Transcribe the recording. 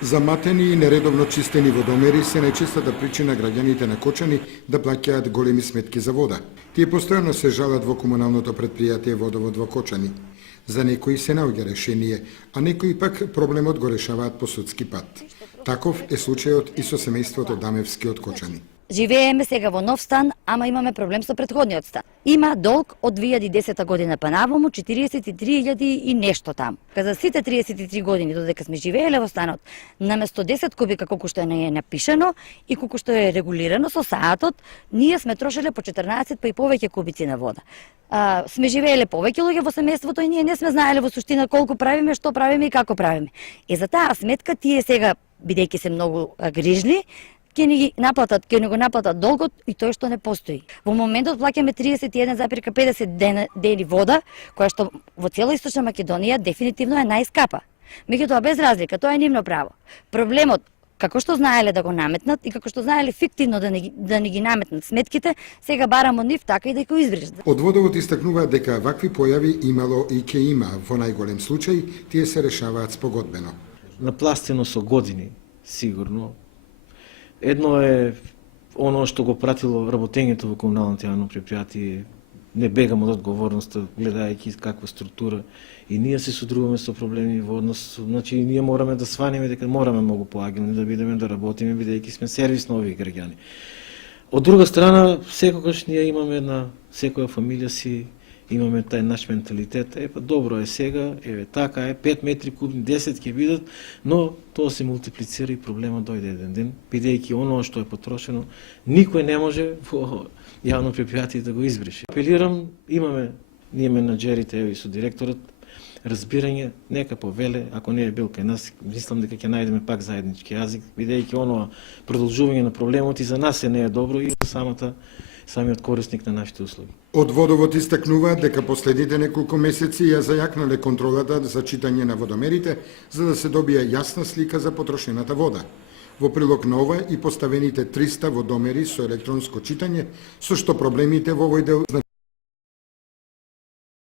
Заматени и нередовно чистени водомери се најчестата причина граѓаните на Кочани да плаќаат големи сметки за вода. Тие постојано се жалат во комуналното претпријатие Водовод во Кочани. За некои се наоѓа решение, а некои пак проблемот го решаваат по судски пат. Таков е случајот и со семејството Дамевски од Кочани. Живееме сега во нов стан, ама имаме проблем со претходниот стан. Има долг од 2010 година па наваму 43.000 и нешто таму. За сите 33 години додека сме живееле во станот, наместо 10 кубика колку што не е напишано и колку што е регулирано со саатот, ние сме трошеле по 14 па и повеќе кубици на вода. Сме живееле повеќе луѓе во семејството и ние не сме знаеле во суштина колку правиме, што правиме и како правиме. И за таа сметка тие сега, бидејќи се многу грижли, ќе ни го наплатат долгот и тој што не постои. Во моментот плаќаме 31,50 дени вода, која што во цела Источна Македонија дефинитивно е најскапа. Меѓутоа без разлика, тоа е нивно право. Проблемот како што знаеле да го наметнат и како што знаеле фиктивно да не ги наметнат сметките, сега барамо нив така и да го избрижат. Од Водовод истакнуваат дека вакви појави имало и ќе има. Во најголем случај тие се решаваат спогодбено. Напластено со години, сигурно. Едно е оно што го пратило работењето во комуналното јавно предпријатие, не бегам од одговорноста, гледајќи каква структура и ние се содруваме со проблеми во однос, значи и ние мораме да сванеме дека мораме многу поагилни да бидеме да работиме бидејќи сме сервис на овие граѓани. Од друга страна, секогаш ние имаме секоја фамилија си имаме тај наш менталитет, добро е сега, така е, 5 метри кубни, 10 ќе бидат, но тоа се мултиплицира и проблемот дојде еден ден, бидејќи оно што е потрошено, никој не може во јавно предпријатие да го избрише. Апелирам, ние менаџерите и со директорот, разбирање, нека повеле, ако не е бил кај нас, мислам дека ќе најдеме пак заеднички јазик, бидејќи оно продолжување на проблемот и за нас не е добро и за самиот корисник на нашите услуги. Од Водовод истакнуваат дека последните неколку месеци ја зајакнале контролата за читање на водомерите, за да се добие јасна слика за потрошената вода. Во прилог на ова и поставените 300 водомери со електронско читање, со што проблемите во овој дел